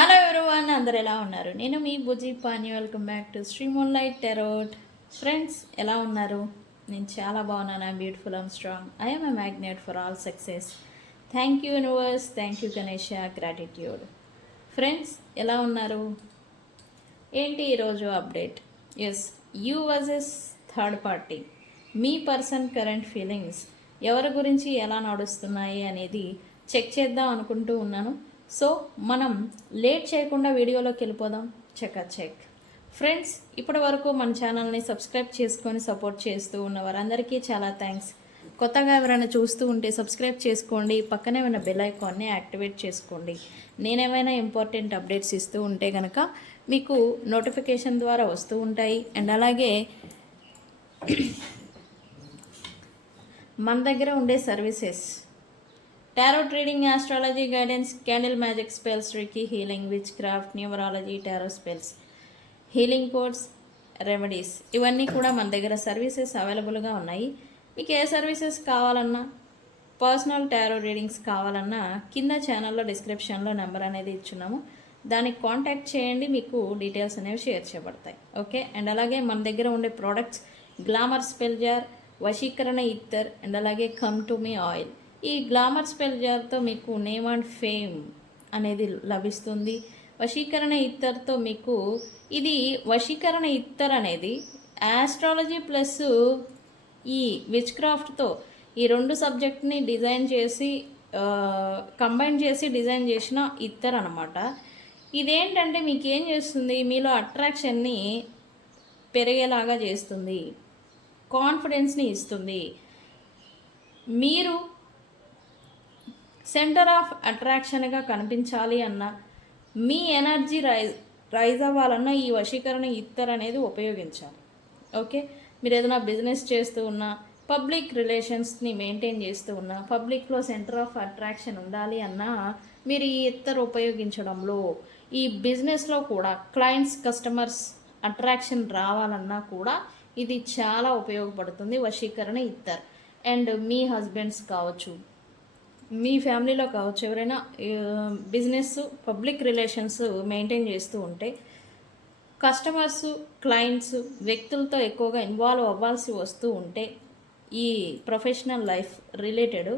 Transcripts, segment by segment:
Hello everyone, అందరు ఎలా ఉన్నారు? నేను మీ Bujji Pani. Welcome back to Shri Moonlight Tarot. Friends, ఎలా ఉన్నారు? నేను చాలా బాగున్నాను. I'm beautiful, I'm strong, I'm a magnet for all success. Thank you universe, thank you Ganesha, gratitude. Friends, ఎలా ఉన్నారు? ఏంటి ఈరోజు update? Yes, you versus third party. మీ పర్సన్ కరెంట్ ఫీలింగ్స్ ఎవరి గురించి ఎలా నడుస్తున్నాయి అనేది చెక్ చేద్దాం అనుకుంటూ ఉన్నాను. సో మనం లేట్ చేయకుండా వీడియోలోకి వెళ్ళిపోదాం. చెక్ ఫ్రెండ్స్, ఇప్పటి వరకు మన ఛానల్ని సబ్స్క్రైబ్ చేసుకొని సపోర్ట్ చేస్తూ ఉన్న వారందరికీ చాలా థ్యాంక్స్. కొత్తగా ఎవరైనా చూస్తూ ఉంటే సబ్స్క్రైబ్ చేసుకోండి, పక్కనే ఉన్న బెల్ ఐకాన్ని యాక్టివేట్ చేసుకోండి. నేనేమైనా ఇంపార్టెంట్ అప్డేట్స్ ఇస్తూ ఉంటే కనుక మీకు నోటిఫికేషన్ ద్వారా వస్తూ ఉంటాయి. అండ్ అలాగే మన దగ్గర ఉండే services tarot reading, astrology guidance, candle magic spells, Ricky healing, which craft, numerology, tarot spells, healing codes, remedies, ఇవన్నీ కూడా మన దగ్గర సర్వీసెస్ అవైలబుల్గా ఉన్నాయి. మీకు ఏ సర్వీసెస్ కావాలన్నా, పర్సనల్ టారో రీడింగ్స్ కావాలన్నా కింద ఛానల్లో డిస్క్రిప్షన్లో నెంబర్ అనేది ఇచ్చున్నాము. దానికి కాంటాక్ట్ చేయండి, మీకు డీటెయిల్స్ అనేవి షేర్ చేయబడతాయి. ఓకే. అండ్ అలాగే మన దగ్గర ఉండే ప్రోడక్ట్స్ గ్లామర్ స్పెల్ జార్, వశీకరణ ఇత్తర్, అండ్ అలాగే కమ్ టు మీ ఆయిల్. ఈ గ్లామర్ స్పెల్ జార్తో మీకు నేమ్ అండ్ ఫేమ్ అనేది లభిస్తుంది. వశీకరణ ఇత్తర్తో మీకు ఇది వశీకరణ ఇత్తర్ అనేది ఆస్ట్రాలజీ ప్లస్ ఈ విచ్ క్రాఫ్ట్తో ఈ రెండు సబ్జెక్ట్ని డిజైన్ చేసి కంబైన్ చేసి డిజైన్ చేసిన ఇత్తర్ అనమాట. ఇదేంటంటే మీకు ఏం చేస్తుంది, మీలో అట్రాక్షన్ని పెరిగేలాగా చేస్తుంది, కాన్ఫిడెన్స్ని ఇస్తుంది. మీరు సెంటర్ ఆఫ్ అట్రాక్షన్గా కనిపించాలి అన్న, మీ ఎనర్జీ రైజ్ అవ్వాలన్నా ఈ వశీకరణ ఇత్తర్ అనేది ఉపయోగించాలి. ఓకే. మీరు ఏదైనా బిజినెస్ చేస్తూ ఉన్నా, పబ్లిక్ రిలేషన్స్ని మెయింటైన్ చేస్తూ ఉన్నా, పబ్లిక్లో సెంటర్ ఆఫ్ అట్రాక్షన్ ఉండాలి అన్నా మీరు ఈ ఇత్తర్ ఉపయోగించడంలో, ఈ బిజినెస్లో కూడా క్లయింట్స్, కస్టమర్స్ అట్రాక్షన్ రావాలన్నా కూడా ఇది చాలా ఉపయోగపడుతుంది, వశీకరణ ఇత్తర్. అండ్ మీ హస్బెండ్స్ కావచ్చు, మీ ఫ్యామిలీలో కావచ్చు, ఎవరైనా బిజినెస్, పబ్లిక్ రిలేషన్స్ మెయింటైన్ చేస్తూ ఉంటే కస్టమర్స్, క్లయింట్స్, వ్యక్తులతో ఎక్కువగా ఇన్వాల్వ్ అవ్వాల్సి వస్తూ ఉంటే ఈ ప్రొఫెషనల్ లైఫ్ రిలేటెడ్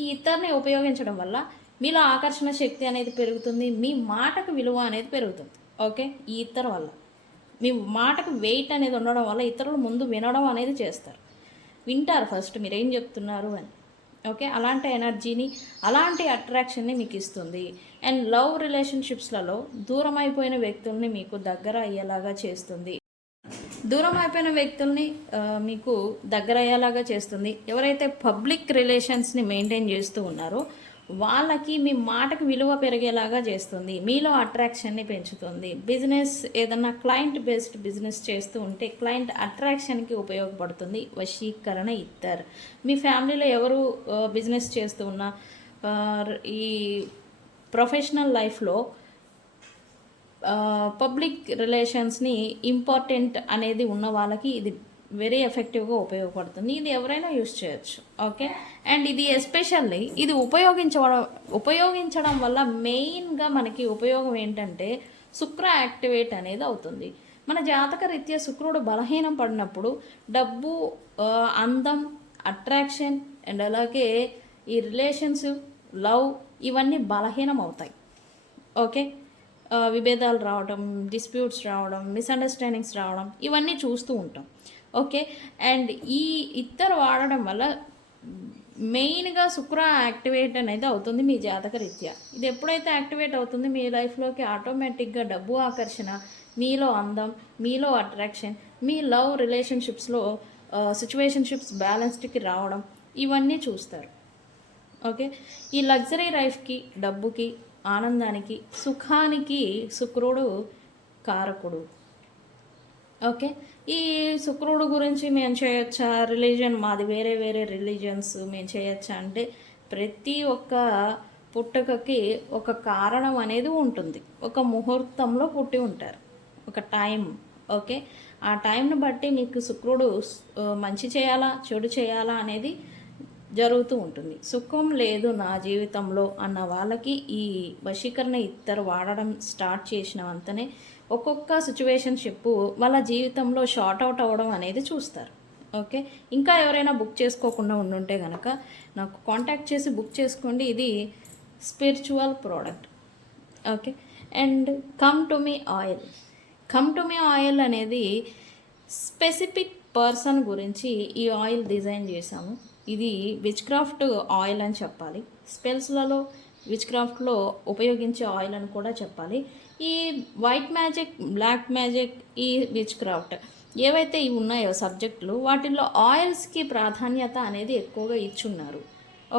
ఈ ఇతరుని ఉపయోగించడం వల్ల మీలో ఆకర్షణ శక్తి అనేది పెరుగుతుంది, మీ మాటకు విలువ అనేది పెరుగుతుంది. ఓకే. ఈ ఇతరు వల్ల మీ మాటకు వెయిట్ అనేది ఉండడం వల్ల ఇతరులు ముందు వినడం అనేది చేస్తారు, వింటారు ఫస్ట్ మీరు ఏం చెప్తున్నారు అని. ఓకే. అలాంటి ఎనర్జీని, అలాంటి అట్రాక్షన్ని మీకు ఇస్తుంది. అండ్ లవ్ రిలేషన్షిప్స్లలో దూరం అయిపోయిన వ్యక్తుల్ని మీకు దగ్గర అయ్యేలాగా చేస్తుంది. దూరం అయిపోయిన వ్యక్తుల్ని మీకు దగ్గర అయ్యేలాగా చేస్తుంది. ఎవరైతే పబ్లిక్ రిలేషన్స్ని మెయింటైన్ చేస్తూ ఉన్నారో వాళ్ళకి మీ మాటకు విలువ పెరిగేలాగా చేస్తుంది, మీలో అట్రాక్షన్ని పెంచుతుంది. బిజినెస్ ఏదన్నా క్లయింట్ బేస్డ్ బిజినెస్ చేస్తూ ఉంటే క్లయింట్ అట్రాక్షన్కి ఉపయోగపడుతుంది వశీకరణ ఇత్తర్. మీ ఫ్యామిలీలో ఎవరు బిజినెస్ చేస్తూ ఉన్నా, ఈ ప్రొఫెషనల్ లైఫ్లో పబ్లిక్ రిలేషన్స్ని ఇంపార్టెంట్ అనేది ఉన్న వాళ్ళకి ఇది వెరీ ఎఫెక్టివ్గా ఉపయోగపడుతుంది. ఇది ఎవరైనా యూస్ చేయొచ్చు. ఓకే. అండ్ ఇది ఎస్పెషల్లీ ఇది ఉపయోగించడం వల్ల మెయిన్గా మనకి ఉపయోగం ఏంటంటే శుక్ర యాక్టివేట్ అనేది అవుతుంది. మన జాతక రీత్యా శుక్రుడు బలహీనం పడినప్పుడు డబ్బు, అందం, అట్రాక్షన్ అండ్ అలాగే ఈ రిలేషన్స్, లవ్ ఇవన్నీ బలహీనం అవుతాయి. ఓకే. విభేదాలు రావడం, డిస్ప్యూట్స్ రావడం, మిస్అండర్స్టాండింగ్స్ రావడం ఇవన్నీ చూస్తూ ఉంటాం. ఓకే. అండ్ ఈ ఇత్తరు వాడడం వల్ల మెయిన్గా శుక్ర యాక్టివేట్ అనేది అవుతుంది మీ జాతక రీత్యా. ఇది ఎప్పుడైతే యాక్టివేట్ అవుతుంది మీ లైఫ్లోకి ఆటోమేటిక్గా డబ్బు ఆకర్షణ, మీలో అందం, మీలో అట్రాక్షన్, మీ లవ్ రిలేషన్షిప్స్లో సిచ్యువేషన్షిప్స్ బ్యాలెన్స్డ్కి రావడం ఇవన్నీ చూస్తారు. ఓకే. ఈ లగ్జరీ లైఫ్కి, డబ్బుకి, ఆనందానికి, సుఖానికి శుక్రుడు కారకుడు. ఓకే. ఈ శుక్రుడు గురించి మేము చేయొచ్చా, రిలీజన్ మాది వేరే వేరే రిలీజన్స్ మేము చేయొచ్చా అంటే ప్రతి ఒక్క పుట్టుకకి ఒక కారణం అనేది ఉంటుంది. ఒక ముహూర్తంలో పుట్టి ఉంటారు, ఒక టైం. ఓకే. ఆ టైంను బట్టి మీకు శుక్రుడు మంచి చేయాలా, చెడు చేయాలా అనేది జరుగుతూ ఉంటుంది. సుఖం లేదు నా జీవితంలో అన్న వాళ్ళకి ఈ వశీకరణ ఇత్తరు వాడడం స్టార్ట్ చేసిన వెంటనే ఒక్కొక్క సిచ్యువేషన్షిప్ వాళ్ళ జీవితంలో షార్ట్ అవుట్ అవ్వడం అనేది చూస్తారు. ఓకే, ఇంకా ఎవరైనా బుక్ చేసుకోకుండా ఉండుంటే కనుక నాకు కాంటాక్ట్ చేసి బుక్ చేసుకోండి. ఇది spiritual product. Okay, and come to me oil. Come to me oil అనేది స్పెసిఫిక్ పర్సన్ గురించి ఈ ఆయిల్ డిజైన్ చేశాము. ఇది విచ్ క్రాఫ్ట్ ఆయిల్ అని చెప్పాలి. స్పెల్స్లలో విచ్ క్రాఫ్ట్లో ఉపయోగించే ఆయిల్ అని కూడా చెప్పాలి. ఈ వైట్ మ్యాజిక్, బ్లాక్ మ్యాజిక్, ఈ విచ్ క్రాఫ్ట్ ఏవైతే ఇవి ఉన్నాయో సబ్జెక్టులు, వాటిల్లో ఆయిల్స్కి ప్రాధాన్యత అనేది ఎక్కువగా ఇచ్చున్నారు.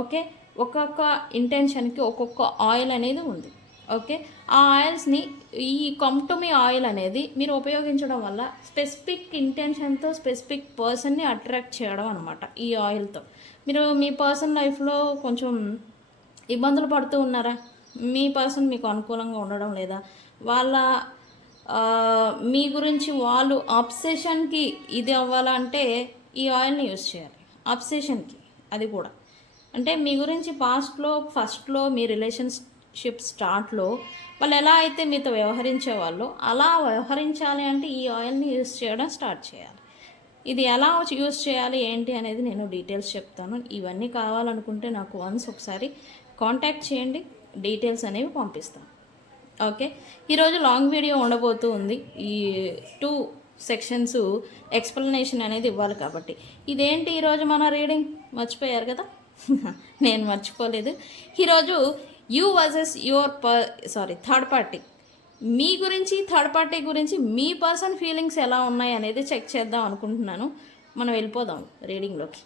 ఓకే, ఒక్కొక్క ఇంటెన్షన్కి ఒక్కొక్క ఆయిల్ అనేది ఉంది. ఓకే, ఆ ఆయిల్స్ని ఈ కమ్ టు మీ ఆయిల్ అనేది మీరు ఉపయోగించడం వల్ల స్పెసిఫిక్ ఇంటెన్షన్తో స్పెసిఫిక్ పర్సన్ని అట్రాక్ట్ చేయడం అనమాట. ఈ ఆయిల్తో మీరు మీ పర్సన్ లైఫ్లో కొంచెం ఇబ్బందులు పడుతూ ఉన్నారా? మీ పర్సన్ మీకు అనుకూలంగా ఉండడం లేదా? వాళ్ళ మీ గురించి వాళ్ళు అబ్సెషన్కి ఇది అవ్వాలంటే ఈ ఆయిల్ని యూజ్ చేయాలి. అబ్సెషన్కి అది కూడా అంటే మీ గురించి ఫస్ట్లో మీ రిలేషన్షిప్ స్టార్ట్లో వాళ్ళు ఎలా అయితే మీతో వ్యవహరించేవాళ్ళో అలా వ్యవహరించాలి అంటే ఈ ఆయిల్ని యూజ్ చేయడం స్టార్ట్ చేయాలి. ఇది ఎలా యూజ్ చేయాలి ఏంటి అనేది నేను డీటెయిల్స్ చెప్తాను. ఇవన్నీ కావాలనుకుంటే నాకు ఒకసారి కాంటాక్ట్ చేయండి, డీటెయిల్స్ అనేవి పంపిస్తాను. ఓకే, ఈరోజు లాంగ్ వీడియో ఉండబోతూ ఉంది. ఈ 2 సెక్షన్స్ ఎక్స్ప్లెనేషన్ అనేది ఇవ్వాలి కాబట్టి. ఇదేంటి ఈరోజు మన రీడింగ్ మర్చిపోయారు కదా? నేను మర్చిపోలేదు. ఈరోజు యూ వర్సెస్ థర్డ్ పార్టీ. మీ గురించి, థర్డ్ పార్టీ గురించి మీ పర్సన్ ఫీలింగ్స్ ఎలా ఉన్నాయి అనేది చెక్ చేద్దాం అనుకుంటున్నాను. మనం వెళ్ళిపోదాం రీడింగ్లోకి.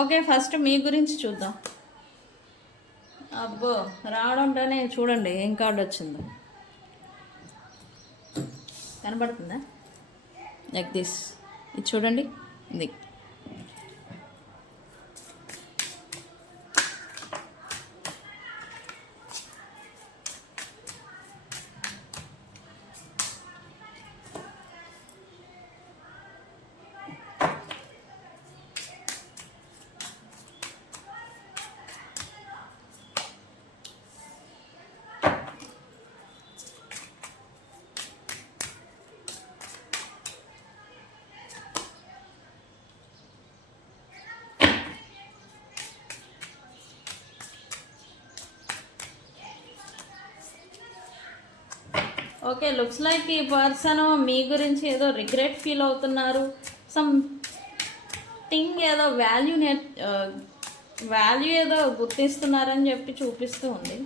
ఓకే, ఫస్ట్ మీ గురించి చూద్దాం. అబ్బో, రావడంలోనే చూడండి ఏం కార్డు వచ్చిందో. కనబడుతుందా? Like this. ఇది చూడండి, ఇది ఓకే, లుక్స్ లైక్ ఈ పర్సన్ మీ గురించి ఏదో రిగ్రెట్ ఫీల్ అవుతున్నారు. సమ్ థింగ్ ఏదో వాల్యూ ఏదో గుర్తిస్తున్నారని చెప్పి చూపిస్తూ ఉంది.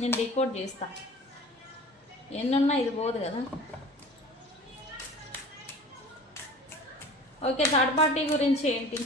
నేను డీకోడ్ చేస్తా. ఎన్నున్నా ఇది పోదు కదా. ఓకే, థర్డ్ పార్టీ గురించి ఏంటి?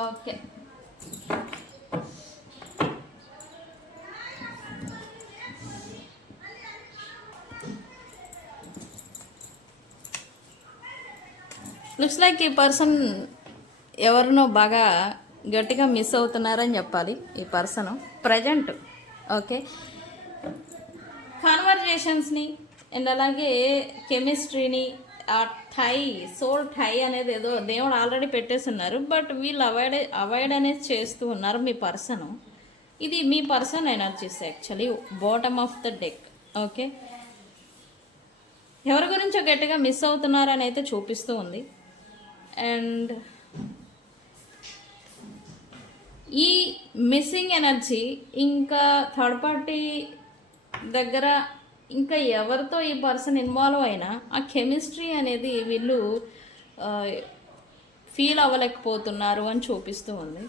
ఓకే, లుక్స్ లైక్ ఈ పర్సన్ ఎవరినో బాగా గట్టిగా మిస్ అవుతున్నారని చెప్పాలి. ఈ పర్సన్ ప్రజెంట్ ఓకే కాన్వర్జేషన్స్ని అండ్ అలాగే కెమిస్ట్రీని ఆ టై సోల్ టై అనేది ఏదో దేవుడు ఆల్రెడీ పెట్టేస్తున్నారు, బట్ వీళ్ళు అవాయిడ్ అనేది చేస్తూ ఉన్నారు మీ పర్సన్. ఇది మీ person energies actually bottom of the deck. Okay, ఎవరి గురించో గట్టిగా మిస్ అవుతున్నారని అయితే చూపిస్తూ ఉంది. అండ్ ఈ మిస్సింగ్ ఎనర్జీ ఇంకా థర్డ్ పార్టీ దగ్గర ఇంకా ఎవరితో ఈ పర్సన్ ఇన్వాల్వ్ అయినా ఆ కెమిస్ట్రీ అనేది వీళ్ళు ఫీల్ అవ్వలేకపోతున్నారు అని చూపిస్తూ ఉంది.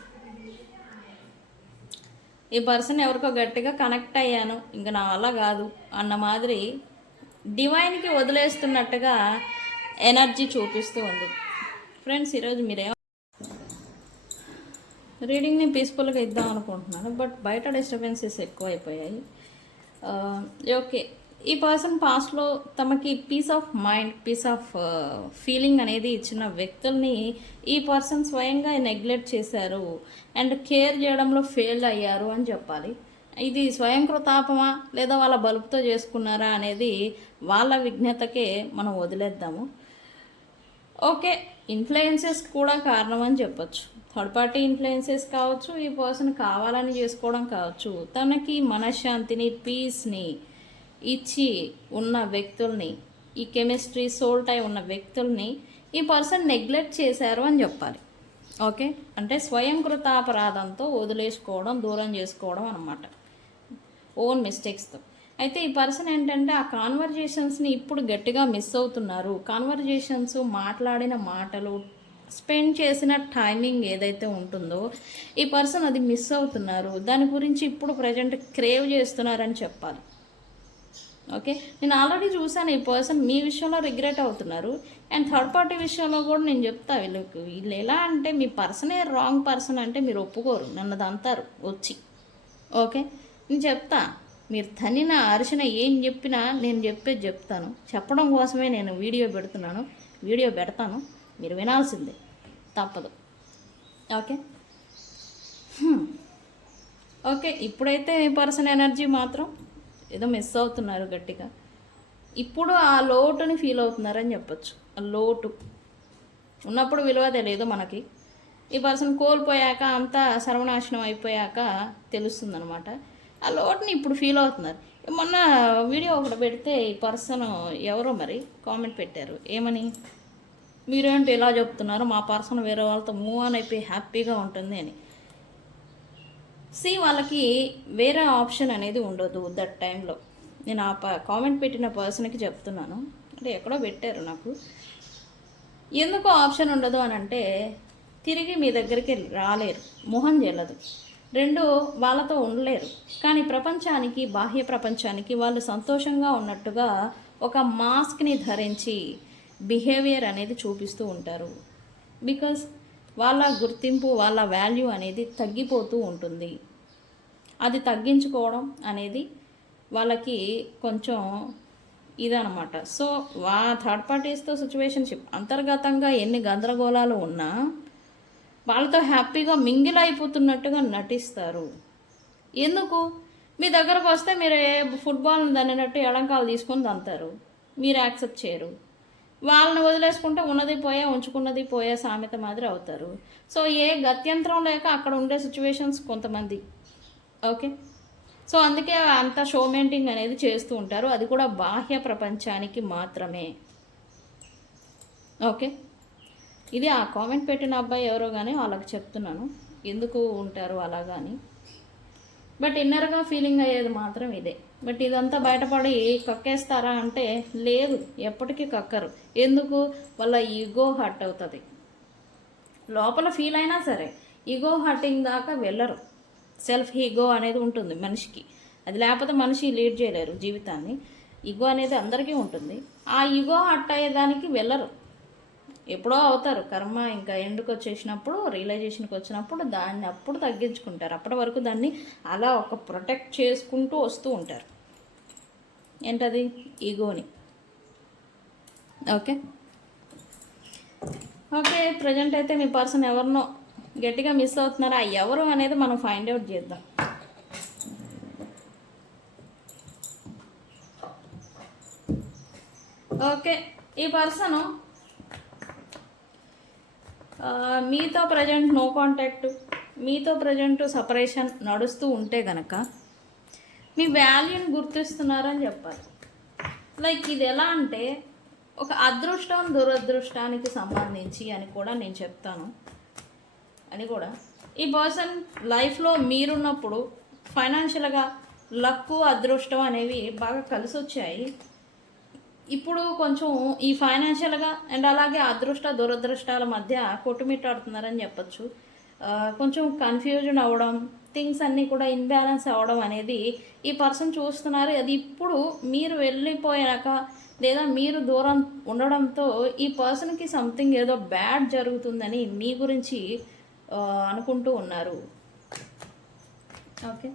ఈ పర్సన్ ఎవరికో గట్టిగా కనెక్ట్ అయ్యాను, ఇంకా నా వల్ల కాదు అన్న మాదిరి డివైన్కి వదిలేస్తున్నట్టుగా ఎనర్జీ చూపిస్తూ ఉంది. ఫ్రెండ్స్, ఈరోజు మీరేమో రీడింగ్ని పీస్ఫుల్గా ఇద్దాం అనుకుంటున్నాను, బట్ బయట డిస్టర్బెన్సెస్ ఎక్కువ అయిపోయాయి. ఓకే, ఈ పర్సన్ పాస్ట్లో తమకి peace of mind, peace of feeling అనేది ఇచ్చిన వ్యక్తుల్ని ఈ పర్సన్ స్వయంగా నెగ్లెక్ట్ చేశారు అండ్ కేర్ చేయడంలో ఫెయిల్ అయ్యారు అని చెప్పాలి. ఇది స్వయం కృతాపమా లేదా వాళ్ళ బలుపుతో చేసుకున్నారా అనేది వాళ్ళ విజ్ఞతకే మనం వదిలేద్దాము. ఓకే, ఇన్ఫ్లుయెన్సెస్ కూడా కారణం అని చెప్పొచ్చు. థర్డ్ పార్టీ ఇన్ఫ్లుయెన్సెస్ కావచ్చు, ఈ పర్సన్ కావాలని చేసుకోవడం కావచ్చు. తనకి మనశ్శాంతిని, పీస్ని ఇచ్చి ఉన్న వ్యక్తుల్ని, ఈ కెమిస్ట్రీ సోల్ టై ఉన్న వ్యక్తుల్ని ఈ పర్సన్ నెగ్లెక్ట్ చేశారు అని చెప్పాలి. ఓకే, అంటే స్వయం కృతాపరాధంతో వదిలేసుకోవడం, దూరం చేసుకోవడం అన్నమాట, ఓన్ మిస్టేక్స్తో. అయితే ఈ పర్సన్ ఏంటంటే ఆ కాన్వర్జేషన్స్ని ఇప్పుడు గట్టిగా మిస్ అవుతున్నారు. కాన్వర్జేషన్స్, మాట్లాడిన మాటలు, స్పెండ్ చేసిన టైమింగ్ ఏదైతే ఉంటుందో ఈ పర్సన్ అది మిస్ అవుతున్నారు. దాని గురించి ఇప్పుడు ప్రజెంట్ క్రేవ్ చేస్తున్నారని చెప్పాలి. ఓకే, నేను ఆల్రెడీ చూసాను ఈ పర్సన్ మీ విషయంలో రిగ్రెట్ అవుతున్నారు. అండ్ థర్డ్ పార్టీ విషయంలో కూడా నేను చెప్తా, వీళ్ళు ఎలా అంటే మీ పర్సనే రాంగ్ పర్సన్ అంటే మీరు ఒప్పుకోరు, నన్నది అంటారు వచ్చి. ఓకే, నేను చెప్తా, మీరు తనిన అరిచిన ఏం చెప్పినా నేను చెప్పేది చెప్తాను. చెప్పడం కోసమే నేను వీడియో పెడతాను, మీరు వినాల్సిందే, తప్పదు. ఓకే ఓకే, ఇప్పుడైతే ఈ పర్సన్ ఎనర్జీ మాత్రం ఏదో మిస్ అవుతున్నారు గట్టిగా. ఇప్పుడు ఆ లోటుని ఫీల్ అవుతున్నారని చెప్పచ్చు. ఆ లోటు ఉన్నప్పుడు విలువ తెలియదు మనకి, ఈ పర్సన్ కోల్పోయాక అంతా సర్వనాశనం అయిపోయాక తెలుస్తుందనమాట. ఆ లోటుని ఇప్పుడు ఫీల్ అవుతున్నారు. మొన్న వీడియో ఒకటి పెడితే ఈ పర్సన్ ఎవరో మరి కామెంట్ పెట్టారు, ఏమని, మీరేంటి ఇలా చెప్తున్నారు, మా పర్సన్ వేరే వాళ్ళతో మూవ్ ఆన్ అయిపోయి హ్యాపీగా ఉంటుంది అని. వాళ్ళకి వేరే ఆప్షన్ అనేది ఉండదు దట్ టైంలో. నేను ఆ కామెంట్ పెట్టిన పర్సన్కి చెప్తున్నాను, అంటే ఎక్కడో పెట్టారు నాకు, ఎందుకు ఆప్షన్ ఉండదు అని అంటే తిరిగి మీ దగ్గరికి రాలేరు, మొహం చెల్లదు, రెండు వాళ్ళతో ఉండలేరు. కానీ ప్రపంచానికి, బాహ్య ప్రపంచానికి వాళ్ళు సంతోషంగా ఉన్నట్టుగా ఒక మాస్క్ని ధరించి బిహేవియర్ అనేది చూపిస్తూ ఉంటారు. బికాస్ వాళ్ళ గుర్తింపు, వాళ్ళ వాల్యూ అనేది తగ్గిపోతూ ఉంటుంది. అది తగ్గించుకోవడం అనేది వాళ్ళకి కొంచెం ఇదనమాట. సో థర్డ్ పార్టీస్తో సిచ్యువేషన్షిప్ అంతర్గతంగా ఎన్ని గందరగోళాలు ఉన్నా వాళ్ళతో హ్యాపీగా మింగిల్ అయిపోతున్నట్టుగా నటిస్తారు. ఎందుకు, మీ దగ్గరకు వస్తే మీరు ఫుట్బాల్ని దన్నినట్టు ఎడంకాలు తీసుకొని దంతారు, మీరు యాక్సెప్ట్ చేయరు. వాళ్ళని వదిలేసుకుంటే ఉన్నది పోయే, ఉంచుకున్నది పోయే సామెత మాదిరి అవుతారు. సో ఏ గత్యంతరం లేక అక్కడ ఉండే సిచ్యువేషన్స్ కొంతమంది. ఓకే, సో అందుకే అంత షో మెయింటింగ్ అనేది చేస్తూ ఉంటారు, అది కూడా బాహ్య ప్రపంచానికి మాత్రమే. ఓకే, ఇది ఆ కామెంట్ పెట్టిన అబ్బాయి ఎవరో కానీ వాళ్ళకి చెప్తున్నాను ఎందుకు ఉంటారు అలాగా అని. బట్ ఇన్నర్గా ఫీలింగ్ అయ్యేది మాత్రం ఇదే. బట్ ఇదంతా బయటపడి కక్కేస్తారా అంటే లేదు, ఎప్పటికీ కక్కరు. ఎందుకు, వాళ్ళ ఈగో హర్ట్ అవుతుంది. లోపల ఫీల్ అయినా సరే ఈగో హర్టింగ్ దాకా వెళ్ళరు. సెల్ఫ్ ఈగో అనేది ఉంటుంది మనిషికి, అది లేకపోతే మనిషి లీడ్ చేయలేరు జీవితాన్ని. ఈగో అనేది అందరికీ ఉంటుంది. ఆ ఈగో హర్ట్ అయ్యేదానికి వెళ్ళరు, ఎప్పుడో అవుతారు. కర్మ ఇంకా ఎండుకు వచ్చేసినప్పుడు, రియలైజేషన్కి వచ్చినప్పుడు దాన్ని అప్పుడు తగ్గించుకుంటారు. అప్పటి వరకు దాన్ని అలా ఒక ప్రొటెక్ట్ చేసుకుంటూ వస్తూ ఉంటారు. ఏంటది, ఈగోని. ఓకే ఓకే, ప్రజెంట్ అయితే మీ పర్సన్ ఎవరినో గట్టిగా మిస్ అవుతున్నారా, ఎవరు అనేది మనం ఫైండ్ అవుట్ చేద్దాం. ఓకే, ఈ పర్సన్ మీతో ప్రజెంట్ నో కాంటాక్ట్, మీతో ప్రజెంట్ సపరేషన్ నడుస్తూ ఉంటే గనక మీ వాల్యూని గుర్తిస్తున్నారని చెప్పాలి. లైక్ ఇది ఎలా అంటే ఒక అదృష్టం దురదృష్టానికి సంబంధించి అని కూడా నేను చెప్తాను. అని కూడా ఈ పర్సన్ లైఫ్లో మీరున్నప్పుడు ఫైనాన్షియల్గా లక్కు అదృష్టం అనేవి బాగా కలిసి వచ్చాయి. ఇప్పుడు కొంచెం ఈ ఫైనాన్షియల్గా అండ్ అలాగే అదృష్ట దురదృష్టాల మధ్య కొట్టుమిట్టాడుతున్నారని చెప్పచ్చు. కొంచెం కన్ఫ్యూజన్ అవ్వడం, థింగ్స్ అన్నీ కూడా ఇన్బ్యాలెన్స్ అవ్వడం అనేది ఈ పర్సన్ చూస్తున్నారు. అది ఇప్పుడు మీరు వెళ్ళిపోయాక లేదా మీరు దూరం ఉండడంతో ఈ పర్సన్కి సంథింగ్ ఏదో బ్యాడ్ జరుగుతుందని మీ గురించి అనుకుంటూ ఉన్నారు. ఓకే,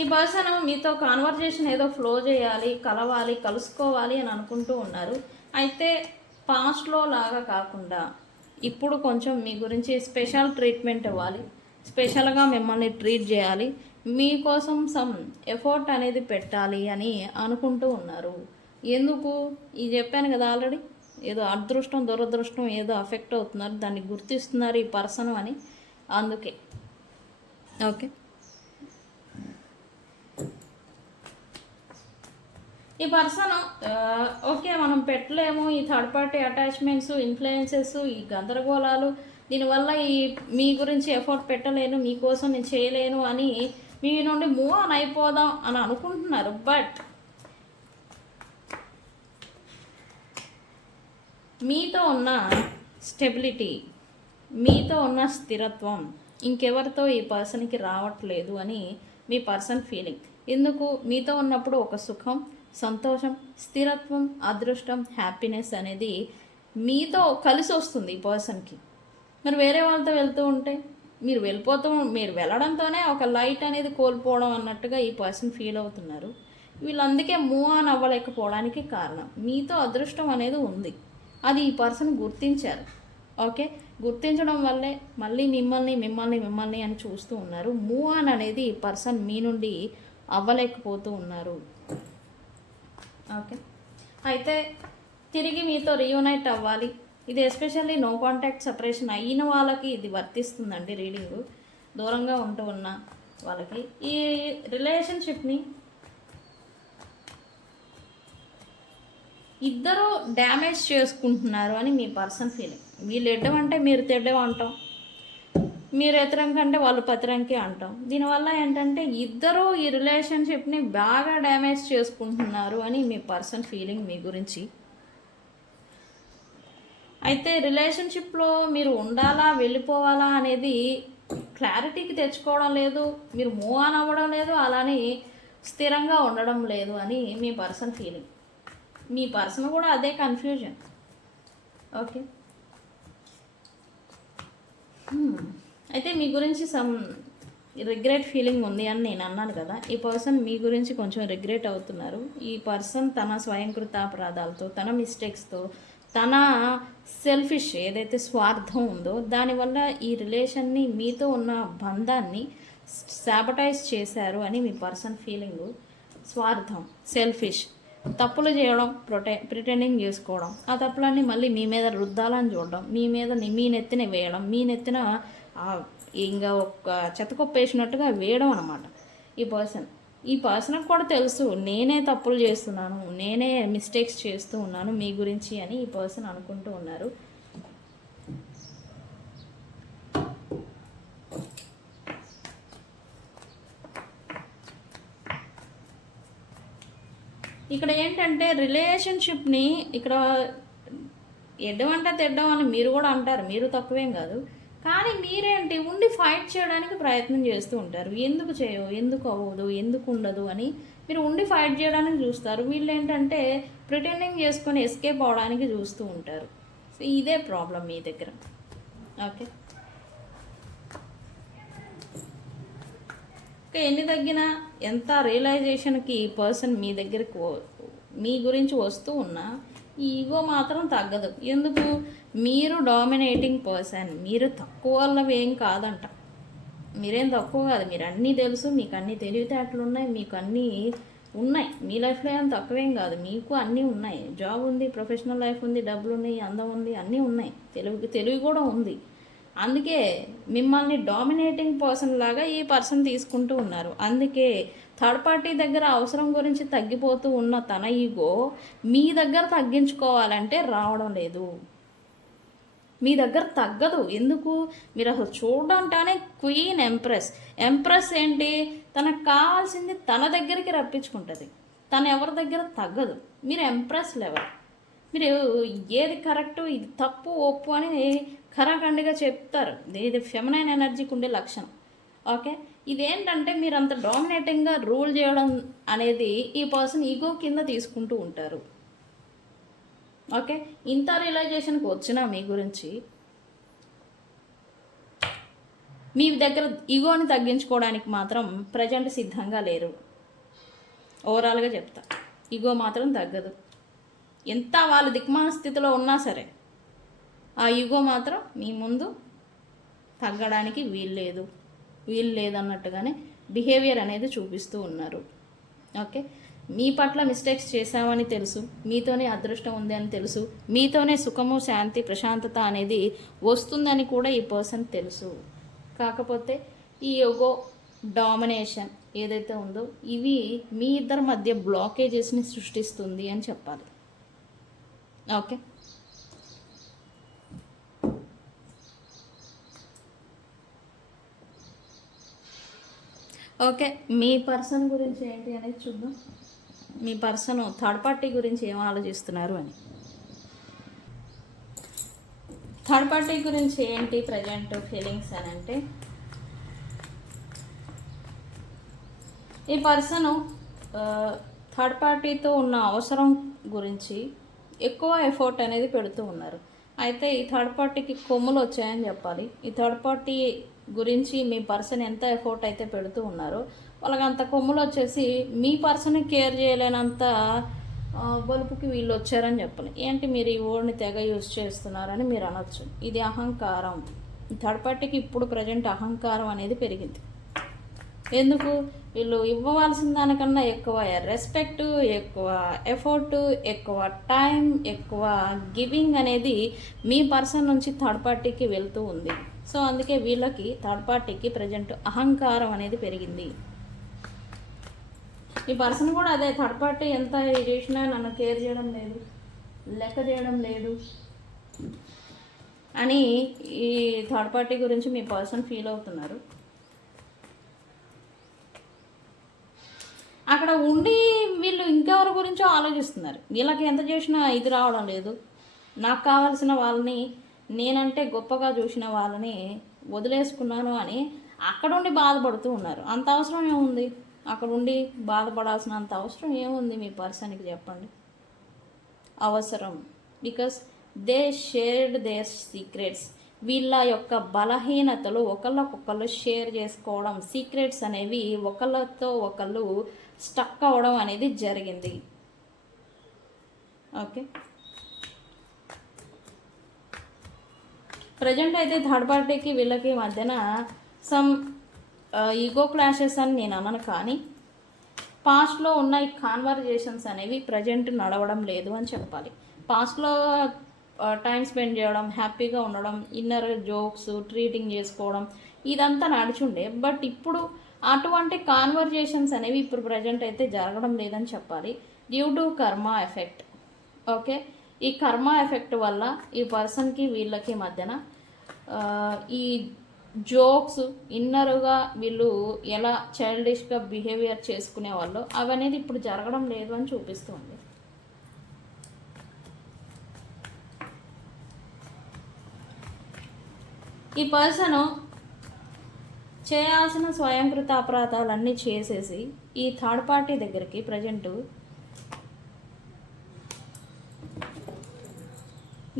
ఈ పర్సన్ మీతో కాన్వర్జేషన్ ఏదో ఫ్లో చేయాలి, కలవాలి, కలుసుకోవాలి అని అనుకుంటూ ఉన్నారు. అయితే పాస్ట్లో లాగా కాకుండా ఇప్పుడు కొంచెం మీ గురించి స్పెషల్ ట్రీట్మెంట్ ఇవ్వాలి, స్పెషల్గా మిమ్మల్ని ట్రీట్ చేయాలి, మీకోసం సమ్ ఎఫర్ట్ అనేది పెట్టాలి అని అనుకుంటూ ఉన్నారు. ఎందుకు ఇది చెప్పాను కదా ఆల్రెడీ, ఏదో అదృష్టం దురదృష్టం ఏదో అఫెక్ట్ అవుతున్నారు, దాన్ని గుర్తిస్తున్నారు ఈ పర్సన్ అని, అందుకే. ఓకే, ఈ పర్సన్ ఓకే మనం పెట్టలేము, ఈ థర్డ్ పార్టీ అటాచ్మెంట్స్, ఇన్ఫ్లుయెన్సెస్, ఈ గందరగోళాలు, దీనివల్ల మీ గురించి ఎఫర్ట్ పెట్టలేను, మీకోసం నేను చేయలేను అని మీ నుండి మూవ్ ఆన్ అయిపోదాం అని అనుకుంటున్నారు. బట్ మీతో ఉన్న స్టెబిలిటీ, మీతో ఉన్న స్థిరత్వం ఇంకెవరితో ఈ పర్సన్కి రావట్లేదు అని మీ పర్సన్ ఫీలింగ్. ఎందుకు? మీతో ఉన్నప్పుడు ఒక సుఖం, సంతోషం, స్థిరత్వం, అదృష్టం, హ్యాపీనెస్ అనేది మీతో కలిసి వస్తుంది ఈ పర్సన్కి. మరి వేరే వాళ్ళతో వెళ్తూ ఉంటే మీరు వెళ్ళడంతోనే ఒక లైట్ అనేది కోల్పోవడం అన్నట్టుగా ఈ పర్సన్ ఫీల్ అవుతున్నారు. వీళ్ళందుకే మూవ్ ఆన్ అవ్వలేకపోవడానికి కారణం మీతో అదృష్టం అనేది ఉంది, అది ఈ పర్సన్ గుర్తించారు. ఓకే, గుర్తించడం వల్లే మళ్ళీ మిమ్మల్ని అని చూస్తూ ఉన్నారు. మూవ్ ఆన్ అనేది ఈ పర్సన్ మీ నుండి అవ్వలేకపోతూ ఉన్నారు. ఓకే, అయితే తిరిగి మీతో రీయూనైట్ అవ్వాలి. ఇది ఎస్పెషల్లీ నో కాంటాక్ట్ సపరేషన్ అయిన వాళ్ళకి ఇది వర్తిస్తుందండి. రీడింగు దూరంగా ఉంటూ ఉన్న వాళ్ళకి ఈ రిలేషన్షిప్ని ఇద్దరు డ్యామేజ్ చేసుకుంటున్నారు అని మీ పర్సన్ ఫీలింగ్. వీళ్ళు ఎడ్డం అంటే మీరు తెడ్డం అంటాం, మీరు ఎతరంకి అంటే వాళ్ళు పతిరంకి అంటాం. దీనివల్ల ఏంటంటే ఇద్దరు ఈ రిలేషన్షిప్ని బాగా డ్యామేజ్ చేసుకుంటున్నారు అని మీ పర్సన్ ఫీలింగ్ మీ గురించి. అయితే రిలేషన్షిప్లో మీరు ఉండాలా వెళ్ళిపోవాలా అనేది క్లారిటీకి తెచ్చుకోవడం లేదు, మీరు మూవ్ ఆన్ అవ్వడం లేదు, అలానే స్థిరంగా ఉండడం లేదు అని మీ పర్సన్ ఫీలింగ్. మీ పర్సన్ కూడా అదే కన్ఫ్యూజన్. ఓకే, అయితే మీ గురించి సమ్ రిగ్రెట్ ఫీలింగ్ ఉంది అని నేను అన్నాను కదా. ఈ పర్సన్ మీ గురించి కొంచెం రిగ్రెట్ అవుతున్నారు. ఈ పర్సన్ తన స్వయంకృతాపరాధాలతో, తన మిస్టేక్స్తో, తన సెల్ఫిష్ ఏదైతే స్వార్థం ఉందో దానివల్ల ఈ రిలేషన్ని, మీతో ఉన్న బంధాన్ని సాబటైజ్ చేశారు అని మీ పర్సన్ ఫీలింగు. స్వార్థం, సెల్ఫిష్, తప్పులు చేయడం, ప్రిటెండింగ్ చేసుకోవడం, ఆ తప్పులన్నీ మళ్ళీ మీ మీద రుద్దాలని చూడడం, మీ నెత్తిన వేయడం, మీ నెత్తిన ఇంకా ఒక చెత్తకొప్పేసినట్టుగా వేయడం అనమాట. ఈ పర్సన్కి కూడా తెలుసు నేనే తప్పులు చేస్తున్నాను, నేనే మిస్టేక్స్ చేస్తూ ఉన్నాను మీ గురించి అని ఈ పర్సన్ అనుకుంటూ ఉన్నారు. ఇక్కడ ఏంటంటే రిలేషన్షిప్ని ఇక్కడ ఎడ్డం అంటే తెడ్డం అని మీరు కూడా అంటారు, మీరు తక్కువేం కాదు. కానీ మీరేంటి ఉండి ఫైట్ చేయడానికి ప్రయత్నం చేస్తూ ఉంటారు. ఎందుకు చేయవు, ఎందుకు అవ్వదు, ఎందుకు ఉండదు అని మీరు ఉండి ఫైట్ చేయడానికి చూస్తారు. వీళ్ళు ఏంటంటే ప్రిటెండింగ్ చేసుకొని ఎస్కేప్ అవడానికి చూస్తూ ఉంటారు. సో ఇదే ప్రాబ్లం మీ దగ్గర. ఓకే, ఎన్ని తగ్గినా, ఎంత రియలైజేషన్కి ఈ పర్సన్ మీ దగ్గరికి మీ గురించి వస్తూ ఉన్నా ఈగో మాత్రం తగ్గదు. ఎందుకు? మీరు డామినేటింగ్ పర్సన్, మీరు తక్కువ వాళ్ళవి ఏం కాదంట. మీరేం తక్కువ కాదు, మీరు అన్నీ తెలుసు, మీకు అన్నీ తెలివితేటలు ఉన్నాయి, మీకు అన్నీ ఉన్నాయి. మీ లైఫ్లో ఏం తక్కువేం కాదు, మీకు అన్నీ ఉన్నాయి. జాబ్ ఉంది, ప్రొఫెషనల్ లైఫ్ ఉంది, డబ్బులు ఉన్నాయి, అందం ఉంది, అన్నీ ఉన్నాయి. తెలివి కూడా ఉంది. అందుకే మిమ్మల్ని డామినేటింగ్ పర్సన్ లాగా ఈ పర్సన్ తీసుకుంటూ ఉన్నారు. అందుకే థర్డ్ పార్టీ దగ్గర అవసరం గురించి తగ్గిపోతూ ఉన్న తన ఈగో మీ దగ్గర తగ్గించుకోవాలంటే రావడం లేదు. మీ దగ్గర తగ్గదు. ఎందుకు? మీరు అసలు చూడడంటానే క్వీన్ ఎంప్రెస్ ఏంటి, తనకు కావాల్సింది తన దగ్గరికి రప్పించుకుంటుంది. తను ఎవరి దగ్గర తగ్గదు. మీరు ఎంప్రెస్ లెవెల్. మీరు ఏది కరెక్టు, ఇది తప్పు, ఒప్పు అని ఖరాఖండిగా చెప్తారు. ఇది ఫెమినైన్ ఎనర్జీకి ఉండే లక్షణం. ఓకే, ఇదేంటంటే మీరు అంత డామినేటింగ్గా రూల్ చేయడం అనేది ఈ పర్సన్ ఈగో కింద తీసుకుంటూ ఉంటారు. ఓకే, ఇంత రియలైజేషన్కి వచ్చినా మీ గురించి మీ దగ్గర ఈగోని తగ్గించుకోవడానికి మాత్రం ప్రజెంట్ సిద్ధంగా లేరు. ఓవరాల్గా చెప్తా, ఈగో మాత్రం తగ్గదు. ఎంత వాళ్ళు దిక్మాన స్థితిలో ఉన్నా సరే ఆ ఈగో మాత్రం మీ ముందు తగ్గడానికి వీలు లేదన్నట్టుగానే బిహేవియర్ అనేది చూపిస్తూ ఉన్నారు. ఓకే, మీ పట్ల మిస్టేక్స్ చేశామని తెలుసు, మీతోనే అదృష్టం ఉంది అని తెలుసు, మీతోనే సుఖము, శాంతి, ప్రశాంతత అనేది వస్తుందని కూడా ఈ పర్సన్ తెలుసు. కాకపోతే ఈ ఈగో డామినేషన్ ఏదైతే ఉందో ఇవి మీ ఇద్దరి మధ్య బ్లాకేజెస్ని సృష్టిస్తుంది అని చెప్పాలి. ఓకే, ఓకే, మీ పర్సన్ గురించి ఏంటి అనేది చూద్దాం. మీ పర్సన్ థర్డ్ పార్టీ గురించి ఏం ఆలోచిస్తున్నారు అని. థర్డ్ పార్టీ గురించి ఏంటి ప్రజెంట్ ఫీలింగ్స్ అని అంటే, ఈ పర్సను థర్డ్ పార్టీతో ఉన్న అవసరం గురించి ఎక్కువ ఎఫర్ట్ అనేది పెడుతూ ఉన్నారు. అయితే ఈ థర్డ్ పార్టీకి కొమ్ములు వచ్చాయని చెప్పాలి. ఈ థర్డ్ పార్టీ గురించి మీ పర్సన్ ఎంత ఎఫర్ట్ అయితే పెడుతూ ఉన్నారో వాళ్ళకి అంత కొమ్ములు వచ్చేసి మీ పర్సన్ కేర్ చేయలేనంత బలుపుకి వీళ్ళు వచ్చారని చెప్పాలి. ఏంటి మీరు ఈ వర్డ్ని తెగ యూజ్ చేస్తున్నారని మీరు అనొచ్చు. ఇది అహంకారం. ఈ థర్డ్ పార్టీకి ఇప్పుడు ప్రజెంట్ అహంకారం అనేది పెరిగింది. ఎందుకు? వీళ్ళు ఇవ్వవలసిన దానికన్నా ఎక్కువ రెస్పెక్ట్, ఎక్కువ ఎఫర్ట్, ఎక్కువ టైం, ఎక్కువ గివింగ్ అనేది మీ పర్సన్ నుంచి థర్డ్ పార్టీకి వెళ్తూ ఉంది. సో అందుకే వీళ్ళకి థర్డ్ పార్టీకి ప్రజెంట్ అహంకారం అనేది పెరిగింది. ఈ పర్సన్ కూడా అదే, థర్డ్ పార్టీ ఎంత చేసినా నన్ను కేర్ చేయడం లేదు, లెక్క చేయడం లేదు అని ఈ థర్డ్ పార్టీ గురించి మీ పర్సన్ ఫీల్ అవుతున్నారు. అక్కడ ఉండి వీళ్ళు ఇంకెవరి గురించో ఆలోచిస్తున్నారు. వీళ్ళకి ఎంత చేసినా ఇది రావడం లేదు. నాకు కావాల్సిన వాళ్ళని, నేనంటే గొప్పగా చూసిన వాళ్ళని వదిలేసుకున్నాను అని అక్కడుండి బాధపడుతూ ఉన్నారు. అంత అవసరం ఏముంది? అక్కడ ఉండి బాధపడాల్సిన అంత అవసరం ఏముంది మీ పర్సన్కి చెప్పండి? అవసరం. Because they shared their secrets. వీళ్ళ యొక్క బలహీనతలు ఒకళ్ళకొకళ్ళు షేర్ చేసుకోవడం, సీక్రెట్స్ అనేవి ఒకళ్ళతో ఒకళ్ళు స్టక్ అవ్వడం అనేది జరిగింది. ఓకే, ప్రజెంట్ అయితే థర్డ్ పార్టీకి వీళ్ళకి మధ్యన సమ్ ఈగో క్లాషెస్ అని నేను అనను, కానీ పాస్ట్లో ఉన్న ఈ కాన్వర్జేషన్స్ అనేవి ప్రజెంట్ నడవడం లేదు అని చెప్పాలి. పాస్ట్లో టైం స్పెండ్ చేయడం, హ్యాపీగా ఉండడం, ఇన్నర్ జోక్స్, ట్రీటింగ్ చేసుకోవడం ఇదంతా నడుచుండే. బట్ ఇప్పుడు అటువంటి కాన్వర్జేషన్స్ అనేవి ఇప్పుడు ప్రజెంట్ అయితే జరగడం లేదని చెప్పాలి, డ్యూ టు కర్మ ఎఫెక్ట్. ఓకే, ఈ కర్మ ఎఫెక్ట్ వల్ల ఈ పర్సన్కి వీళ్ళకి మధ్యన ఈ జోక్స్, ఇన్నరుగా వీళ్ళు ఎలా చైల్డిష్గా బిహేవియర్ చేసుకునే వాళ్ళు అవనేది ఇప్పుడు జరగడం లేదు అని చూపిస్తుంది. ఈ పర్సను చేయాల్సిన స్వయంకృత అపరాధాలన్నీ చేసేసి ఈ థర్డ్ పార్టీ దగ్గరికి ప్రజెంటు,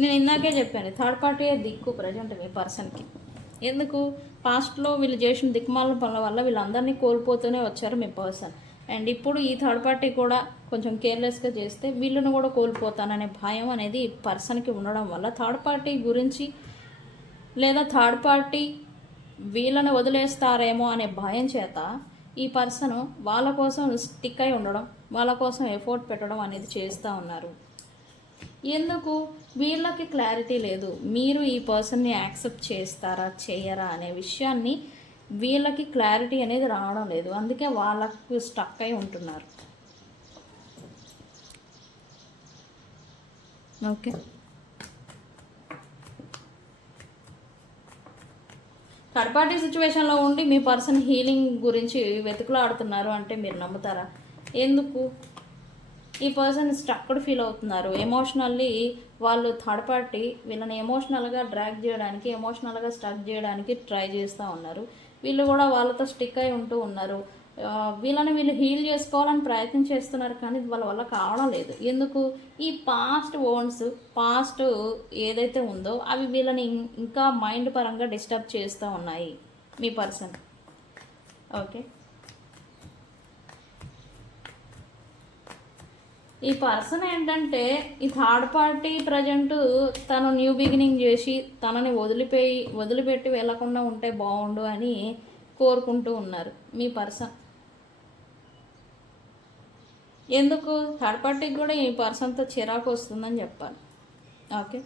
నేను ఇందాకే చెప్పాను, థర్డ్ పార్టీ దిక్కు ప్రజెంట్ మీ పర్సన్కి. ఎందుకు? పాస్ట్లో వీళ్ళు చేసిన దిక్మాల పనుల వల్ల వీళ్ళందరినీ కోల్పోతూనే వచ్చారు మీ పర్సన్. అండ్ ఇప్పుడు ఈ థర్డ్ పార్టీ కూడా కొంచెం కేర్లెస్గా చేస్తే వీళ్ళను కూడా కోల్పోతాననే భయం అనేది పర్సన్కి ఉండడం వల్ల థర్డ్ పార్టీ గురించి లేదా థర్డ్ పార్టీ వీళ్ళని వదిలేస్తారేమో అనే భయం చేత ఈ పర్సన్ వాళ్ళ కోసం స్టిక్ అయి ఉండడం, వాళ్ళ కోసం ఎఫోర్ట్ పెట్టడం అనేది చేస్తూ ఉన్నారు. ఎందుకు? వీళ్ళకి క్లారిటీ లేదు మీరు ఈ పర్సన్ని యాక్సెప్ట్ చేస్తారా చేయరా అనే విషయాన్ని వీళ్ళకి క్లారిటీ అనేది రావడం లేదు. అందుకే వాళ్ళకు స్టక్ అయి ఉంటున్నారు. ఓకే, థర్డ్ పార్టీ సిచ్యువేషన్లో ఉండి మీ పర్సన్ హీలింగ్ గురించి వెతుకులాడుతున్నారు అంటే మీరు నమ్ముతారా? ఎందుకు? ఈ పర్సన్ స్ట్రక్డ్ ఫీల్ అవుతున్నారు ఎమోషనల్లీ. వాళ్ళు థర్డ్ పార్టీ వీళ్ళని ఎమోషనల్గా డ్రాగ్ చేయడానికి, ఎమోషనల్గా స్ట్రక్ చేయడానికి ట్రై చేస్తూ ఉన్నారు. వీళ్ళు కూడా వాళ్ళతో స్టిక్ అయి ఉంటూ ఉన్నారు. వీళ్ళని వీళ్ళు హీల్ చేసుకోవాలని ప్రయత్నం చేస్తున్నారు, కానీ వాళ్ళ వల్ల కావడం లేదు. ఎందుకు? ఈ పాస్ట్ ఓన్స్, పాస్ట్ ఏదైతే ఉందో అవి వీళ్ళని ఇంకా మైండ్ పరంగా డిస్టర్బ్ చేస్తూ ఉన్నాయి మీ పర్సన్. ఓకే, ఈ పర్సన్ ఏంటంటే ఈ థర్డ్ పార్టీ ప్రజెంట్ తను న్యూ బిగినింగ్ చేసి తనని వదిలిపెట్టి వెళ్ళకుండా ఉంటే బాగుండు అని కోరుకుంటూ ఉన్నారు మీ పర్సన్. ఎందుకు? థర్డ్ పార్టీకి కూడా ఈ పర్సన్తో చిరాకు వస్తుందని చెప్పాలి. ఓకే,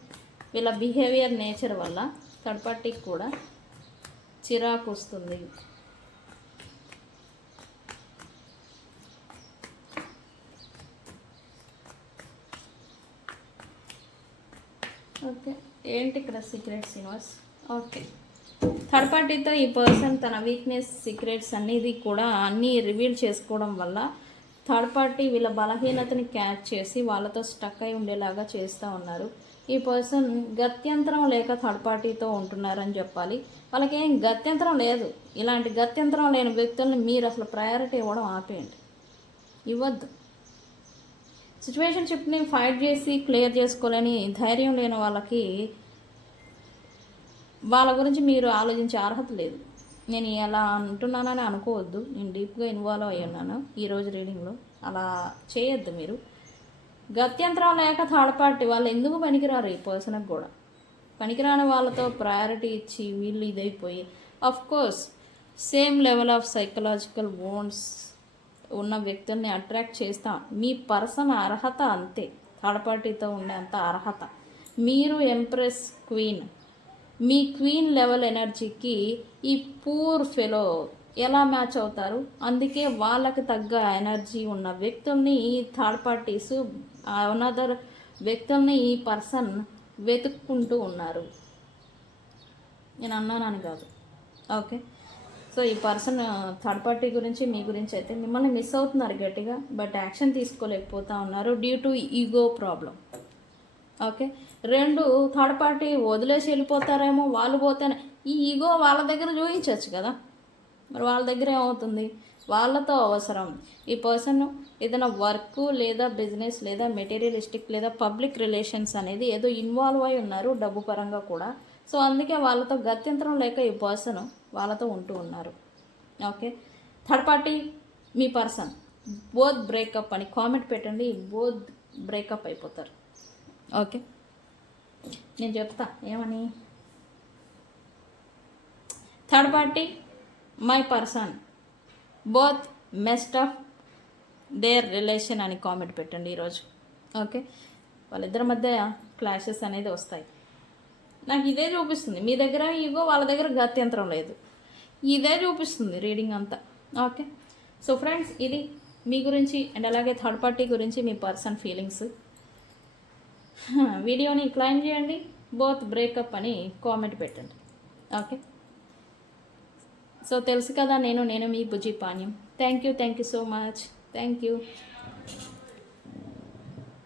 వీళ్ళ బిహేవియర్ నేచర్ వల్ల థర్డ్ పార్టీకి కూడా చిరాకు వస్తుంది. ఓకే, ఏంటి ఇక్కడ సీక్రెట్స్ యూనివర్స్? ఓకే, థర్డ్ పార్టీతో ఈ పర్సన్ తన వీక్నెస్, సీక్రెట్స్ అనేది కూడా అన్నీ రివీల్ చేసుకోవడం వల్ల థర్డ్ పార్టీ వీళ్ళ బలహీనతని క్యాచ్ చేసి వాళ్ళతో స్టక్ అయి ఉండేలాగా చేస్తూ ఉన్నారు. ఈ పర్సన్ గత్యంతరం లేక థర్డ్ పార్టీతో ఉంటున్నారని చెప్పాలి. వాళ్ళకేం గత్యంతరం లేదు. ఇలాంటి గత్యంతరం లేని వ్యక్తుల్ని మీరు అసలు ప్రయారిటీ ఇవ్వడం ఆపేయండి, ఇవ్వద్దు. సిచ్యువేషన్షిప్ని ఫైట్ చేసి క్లియర్ చేసుకోలేని ధైర్యం లేని వాళ్ళకి వాళ్ళ గురించి మీరు ఆలోచించే అర్హత లేదు. నేను ఎలా అంటున్నానని అనుకోవద్దు, నేను డీప్గా ఇన్వాల్వ్ అయ్యి ఉన్నాను ఈరోజు రీడింగ్లో. అలా చేయొద్దు మీరు. గత్యంతరం లేక థర్డ్ పార్టీ వాళ్ళు ఎందుకు పనికిరారు? ఈ పర్సన్కి కూడా పనికిరాని వాళ్ళతో ప్రయారిటీ ఇచ్చి వీళ్ళు ఇదైపోయి, course same level of psychological wounds ఉన్న వ్యక్తుల్ని అట్రాక్ట్ చేస్తాం. మీ పర్సన్ అర్హత అంతే, థర్డ్ పార్టీతో ఉండేంత అర్హత. మీరు ఎంప్రెస్ క్వీన్, మీ క్వీన్ లెవెల్ ఎనర్జీకి ఈ పూర్ ఫెలో ఎలా మ్యాచ్ అవుతారు? అందుకే వాళ్ళకి తగ్గ ఎనర్జీ ఉన్న వ్యక్తుల్ని థర్డ్ పార్టీస్, అనదర్ వ్యక్తుల్ని ఈ పర్సన్ వెతుక్కుంటూ ఉన్నారు. నేను అన్నానని కాదు. ఓకే, సో ఈ పర్సన్ థర్డ్ పార్టీ గురించి, మీ గురించి అయితే మిమ్మల్ని మిస్ అవుతున్నారు గట్టిగా, బట్ యాక్షన్ తీసుకోలేకపోతూ ఉన్నారు due to ego problem. Okay, రెండు థర్డ్ పార్టీ వదిలేసి వెళ్ళిపోతారేమో, వాళ్ళు పోతేనే ఈ ఈగో వాళ్ళ దగ్గర చూపించవచ్చు కదా. మరి వాళ్ళ దగ్గర ఏమవుతుంది? వాళ్ళతో అవసరం. ఈ పర్సన్ ఏదైనా వర్క్ లేదా బిజినెస్ లేదా మెటీరియలిస్టిక్ లేదా పబ్లిక్ రిలేషన్స్ అనేది ఏదో ఇన్వాల్వ్ అయి ఉన్నారు, డబ్బు పరంగా కూడా. సో అందుకే వాళ్ళతో గత్యంతరం లేక ఈ పర్సన్ వాళ్ళతో ఉంటూ ఉన్నారు. ఓకే, థర్డ్ పార్టీ మీ పర్సన్ బోత్ బ్రేకప్ అని కామెంట్ పెట్టండి. బోత్ బ్రేకప్ అయిపోతారు. ఓకే, నేను చెప్తా ఏమని. Third party my person both messed up their relation అని కామెంట్ పెట్టండి ఈరోజు. ఓకే, వాళ్ళిద్దరి మధ్య క్లాషెస్ అనేది వస్తాయి. నాకు ఇదే చూపిస్తుంది. మీ దగ్గర ఈగో, వాళ్ళ దగ్గర గత్యంతరం లేదు. ఇదే చూపిస్తుంది రీడింగ్ అంతా. ఓకే, సో ఫ్రెండ్స్, ఇది మీ గురించి అండ్ అలాగే థర్డ్ పార్టీ గురించి మీ పర్సన్ ఫీలింగ్స్. వీడియోని క్లైమ్ చేయండి, బోత్ బ్రేకప్ అని కామెంట్ పెట్టండి. ఓకే, సో తెలుసు కదా, నేను మీ Bujji Panyam. Thank you so much. Thank you.